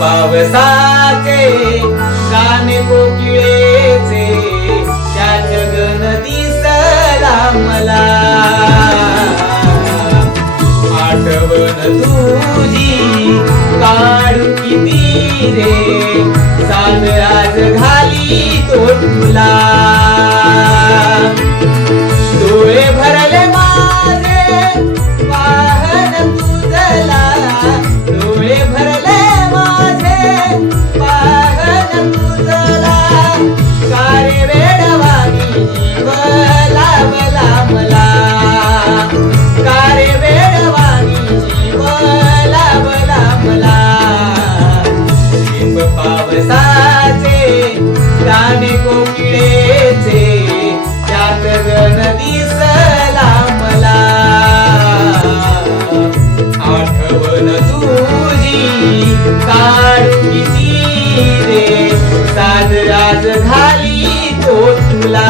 पावसाचे गाणे कोकिळेचे त्यात गण दिसला मला आठवण तुझी काढू किती रे साज आज घाली तो तुला डोळे भरले माझे पाहन तुझला डोळे भरले माझे पाहन तुझला सारे वेडवानी जीव लावला मला सारे वेडवानी जीव लावला मला लिंब पावसाचे गाणे कोकिळेचे त्यात गण दिसला मला आठवण तुझी काढू किती रे साज आज घाली तो तुला